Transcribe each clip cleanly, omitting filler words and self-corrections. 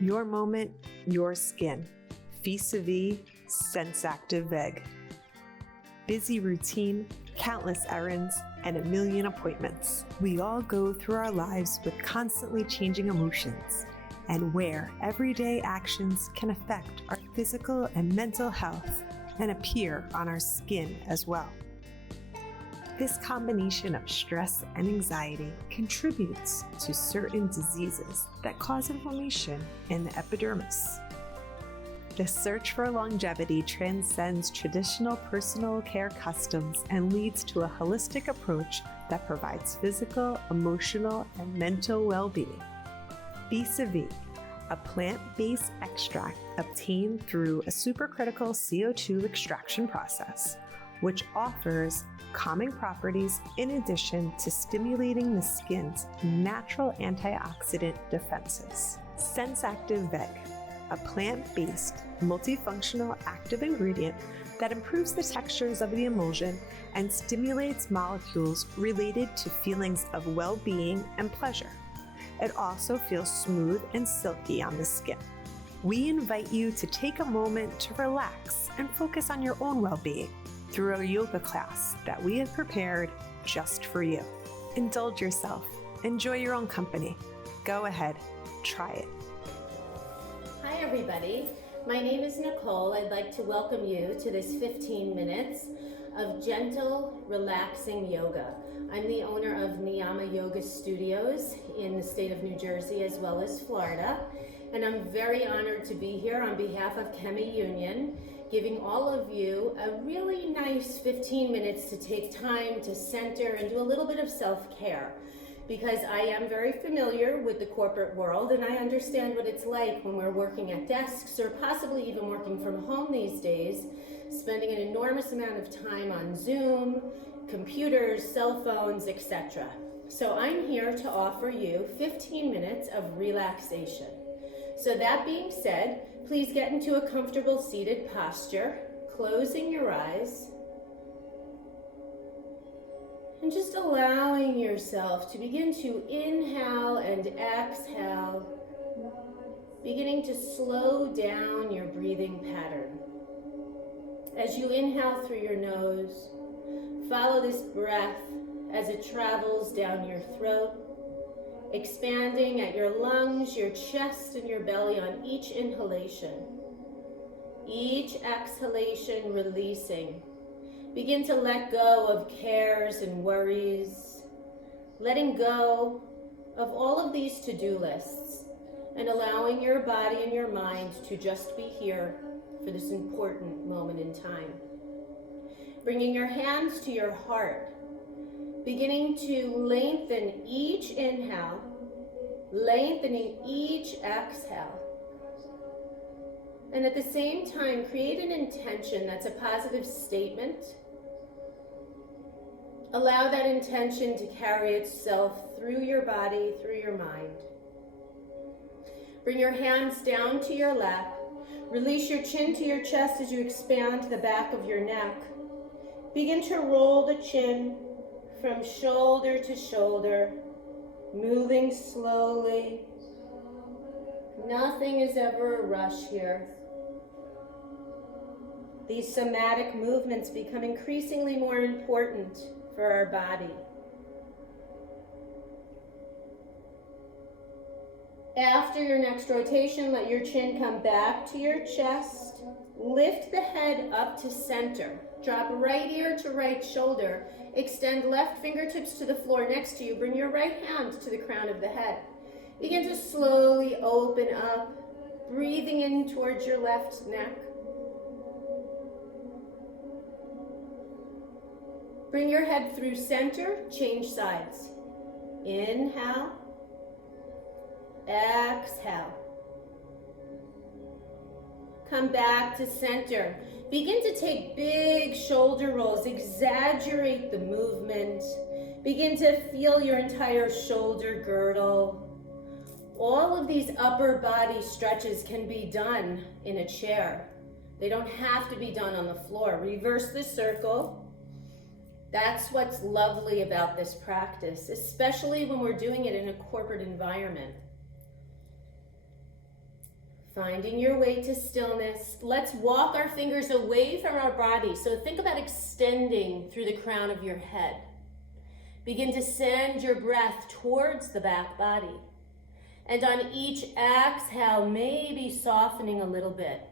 Your moment, your skin. Physavie Sensactive Veg. Busy routine, countless errands, and a million appointments. We all go through our lives with constantly changing emotions, and where everyday actions can affect our physical and mental health and appear on our skin as well. This combination of stress and anxiety contributes to certain diseases that cause inflammation in the epidermis. The search for longevity transcends traditional personal care customs and leads to a holistic approach that provides physical, emotional, and mental well-being. Physavie, a plant-based extract obtained through a supercritical CO2 extraction process, which offers calming properties in addition to stimulating the skin's natural antioxidant defenses. Sensactive Veg, a plant-based, multifunctional active ingredient that improves the textures of the emulsion and stimulates molecules related to feelings of well-being and pleasure. It also feels smooth and silky on the skin. We invite you to take a moment to relax and focus on your own well-being through a yoga class that we have prepared just for you. Indulge yourself. Enjoy your own company. Go ahead, try it. Hi everybody, my name is Nicole. I'd like to welcome you to this 15 minutes of gentle, relaxing yoga. I'm the owner of Niyama Yoga Studios in the state of New Jersey as well as Florida, and I'm very honored to be here on behalf of Chemi Union, giving all of you a really nice 15 minutes to take time to center and do a little bit of self-care. Because I am very familiar with the corporate world and I understand what it's like when we're working at desks or possibly even working from home these days, spending an enormous amount of time on Zoom, computers, cell phones, etc. So I'm here to offer you 15 minutes of relaxation. So that being said, please get into a comfortable seated posture, closing your eyes, and just allowing yourself to begin to inhale and exhale, beginning to slow down your breathing pattern. As you inhale through your nose, follow this breath as it travels down your throat, expanding at your lungs, your chest, and your belly on each inhalation. Each exhalation releasing. Begin to let go of cares and worries, letting go of all of these to-do lists and allowing your body and your mind to just be here for this important moment in time. Bringing your hands to your heart, beginning to lengthen each inhale, lengthening each exhale. And at the same time, create an intention that's a positive statement. Allow that intention to carry itself through your body, through your mind. Bring your hands down to your lap. Release your chin to your chest as you expand the back of your neck. Begin to roll the chin from shoulder to shoulder, moving slowly. Nothing is ever a rush here. These somatic movements become increasingly more important for our body. After your next rotation, let your chin come back to your chest. Lift the head up to center. Drop right ear to right shoulder. Extend left fingertips to the floor next to you. Bring your right hand to the crown of the head. Begin to slowly open up, breathing in towards your left neck. Bring your head through center, change sides. Inhale, exhale. Come back to center. Begin to take big shoulder rolls, exaggerate the movement. Begin to feel your entire shoulder girdle. All of these upper body stretches can be done in a chair. They don't have to be done on the floor. Reverse the circle. That's what's lovely about this practice, especially when we're doing it in a corporate environment. Finding your way to stillness. Let's walk our fingers away from our body. So think about extending through the crown of your head. Begin to send your breath towards the back body. And on each exhale, maybe softening a little bit.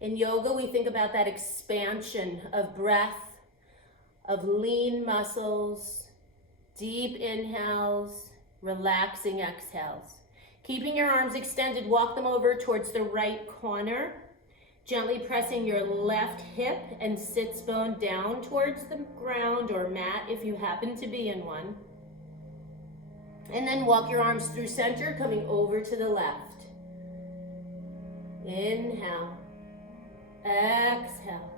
In yoga, we think about that expansion of breath, of lean muscles, deep inhales, relaxing exhales. Keeping your arms extended, walk them over towards the right corner. Gently pressing your left hip and sits bone down towards the ground or mat if you happen to be in one. And then walk your arms through center, coming over to the left. Inhale. Exhale.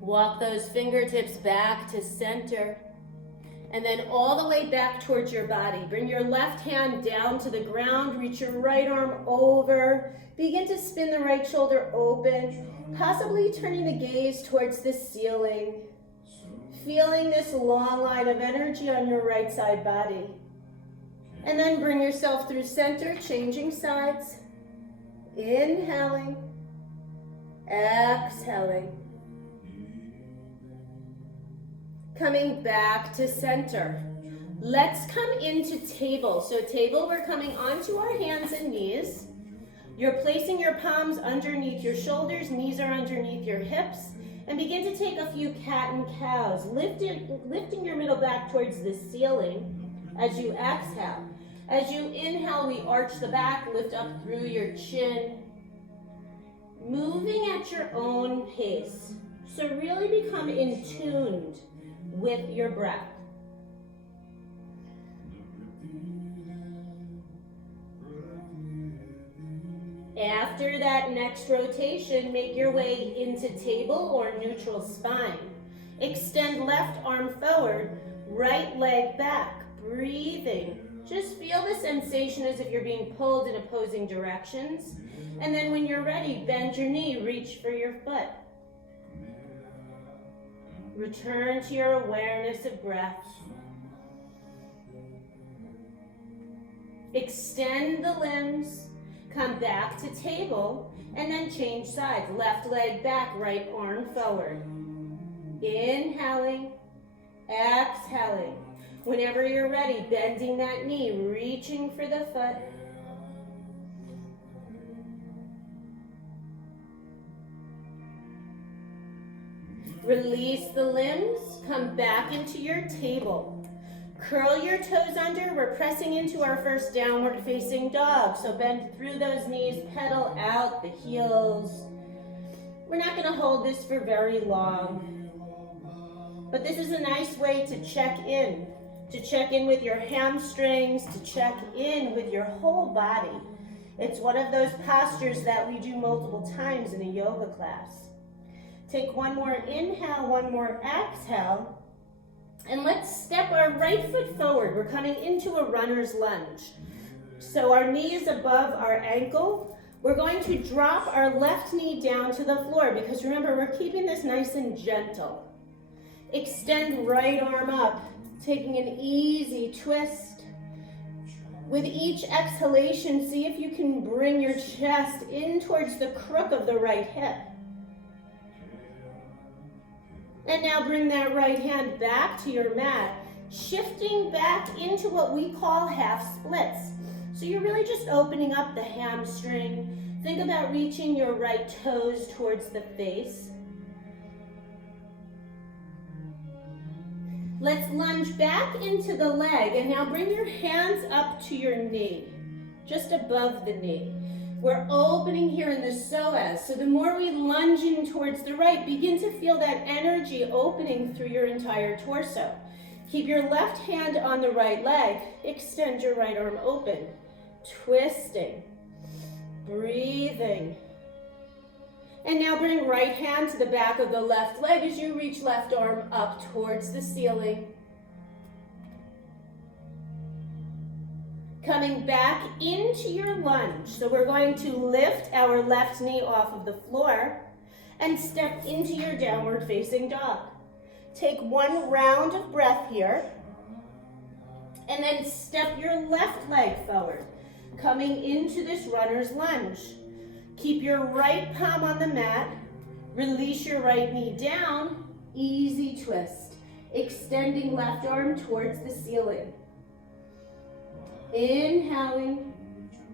Walk those fingertips back to center. And then all the way back towards your body. Bring your left hand down to the ground. Reach your right arm over. Begin to spin the right shoulder open, possibly turning the gaze towards the ceiling. Feeling this long line of energy on your right side body. And then bring yourself through center, changing sides. Inhaling. Exhaling. Coming back to center. Let's come into table. So table, we're coming onto our hands and knees. You're placing your palms underneath your shoulders, knees are underneath your hips, and begin to take a few cat and cows, lifting your middle back towards the ceiling as you exhale. As you inhale, we arch the back, lift up through your chin, moving at your own pace. So really become in tune with your breath. After that next rotation, make your way into table or neutral spine. Extend left arm forward, right leg back, breathing. Just feel the sensation as if you're being pulled in opposing directions. And then when you're ready, bend your knee, reach for your foot. Return to your awareness of breath. Extend the limbs, come back to table, and then change sides. Left leg back, right arm forward. Inhaling, exhaling. Whenever you're ready, bending that knee, reaching for the foot. Release the limbs, come back into your table. Curl your toes under, we're pressing into our first downward facing dog. So bend through those knees, pedal out the heels. We're not gonna hold this for very long, but this is a nice way to check in with your hamstrings, to check in with your whole body. It's one of those postures that we do multiple times in a yoga class. Take one more inhale, one more exhale, and let's step our right foot forward. We're coming into a runner's lunge. So our knee is above our ankle. We're going to drop our left knee down to the floor because remember, we're keeping this nice and gentle. Extend right arm up, taking an easy twist. With each exhalation, see if you can bring your chest in towards the crook of the right hip. And now bring that right hand back to your mat, shifting back into what we call half splits. So you're really just opening up the hamstring. Think about reaching your right toes towards the face. Let's lunge back into the leg, and now bring your hands up to your knee, just above the knee. We're opening here in the psoas, so the more we lunge in towards the right, begin to feel that energy opening through your entire torso. Keep your left hand on the right leg, extend your right arm open, twisting, breathing. And now bring right hand to the back of the left leg as you reach left arm up towards the ceiling. Coming back into your lunge. So we're going to lift our left knee off of the floor and step into your downward facing dog. Take one round of breath here and then step your left leg forward. Coming into this runner's lunge. Keep your right palm on the mat. Release your right knee down. Easy twist. Extending left arm towards the ceiling. Inhaling.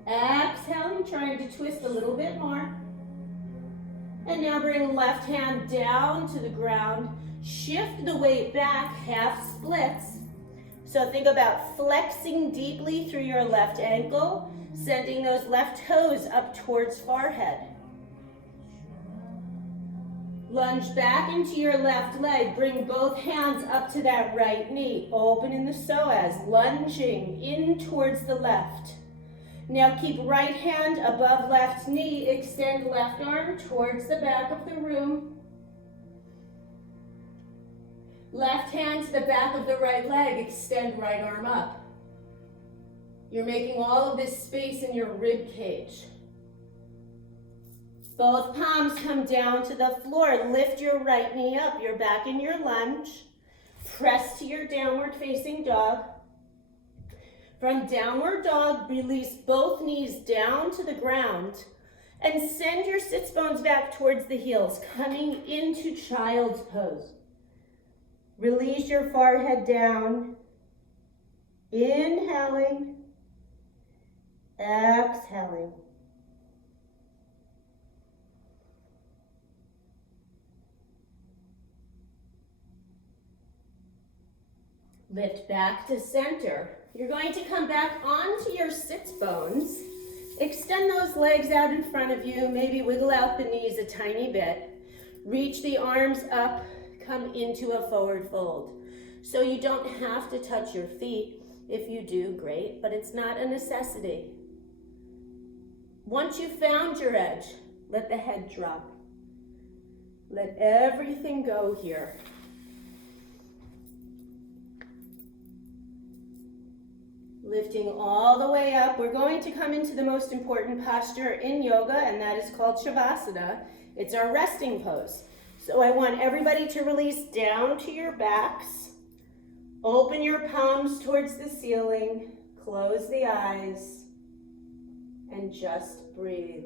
Exhaling, trying to twist a little bit more. And now bring left hand down to the ground. Shift the weight back, half splits. So think about flexing deeply through your left ankle, sending those left toes up towards forehead. Lunge back into your left leg. Bring both hands up to that right knee. Open in the psoas, lunging in towards the left. Now keep right hand above left knee. Extend left arm towards the back of the room. Left hand to the back of the right leg. Extend right arm up. You're making all of this space in your rib cage. Both palms come down to the floor. Lift your right knee up. You're back in your lunge. Press to your downward facing dog. From downward dog, release both knees down to the ground and send your sits bones back towards the heels, coming into child's pose. Release your forehead down. Inhaling. Exhaling. Lift back to center. You're going to come back onto your sits bones. Extend those legs out in front of you. Maybe wiggle out the knees a tiny bit. Reach the arms up. Come into a forward fold. So you don't have to touch your feet. If you do, great, but it's not a necessity. Once you've found your edge, let the head drop. Let everything go here. Lifting all the way up. We're going to come into the most important posture in yoga, and that is called Shavasana. It's our resting pose. So I want everybody to release down to your backs. Open your palms towards the ceiling. Close the eyes. And just breathe.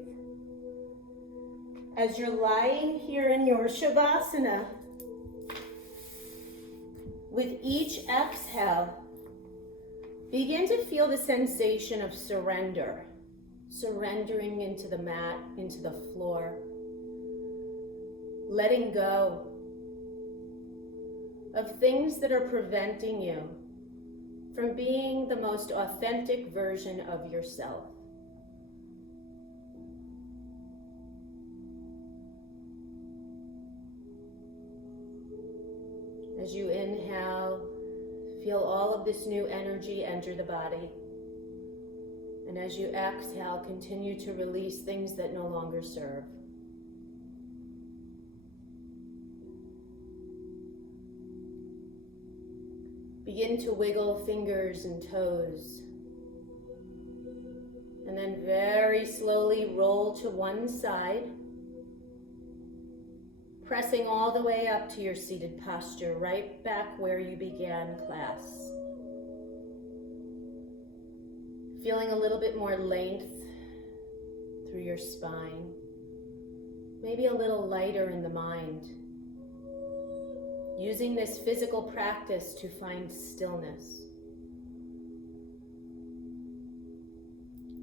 As you're lying here in your Shavasana, with each exhale, begin to feel the sensation of surrender. Surrendering into the mat, into the floor. Letting go of things that are preventing you from being the most authentic version of yourself. As you inhale, feel all of this new energy enter the body. And as you exhale, continue to release things that no longer serve. Begin to wiggle fingers and toes. And then very slowly roll to one side, pressing all the way up to your seated posture, right back where you began class. Feeling a little bit more length through your spine, maybe a little lighter in the mind. Using this physical practice to find stillness.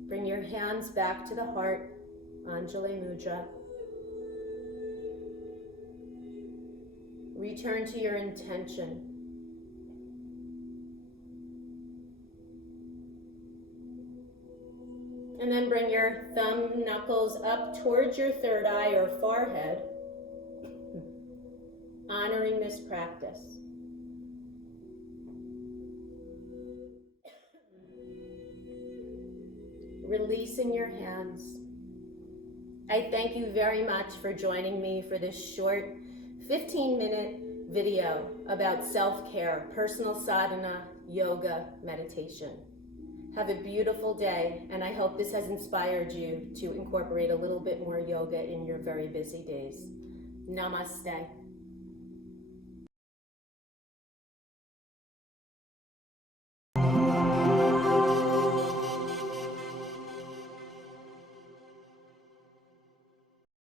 Bring your hands back to the heart, Anjali Mudra. Return to your intention. And then bring your thumb knuckles up towards your third eye or forehead, honoring this practice. Releasing your hands. I thank you very much for joining me for this short 15-minute video about self-care, personal sadhana, yoga, meditation. Have a beautiful day, and I hope this has inspired you to incorporate a little bit more yoga in your very busy days. Namaste.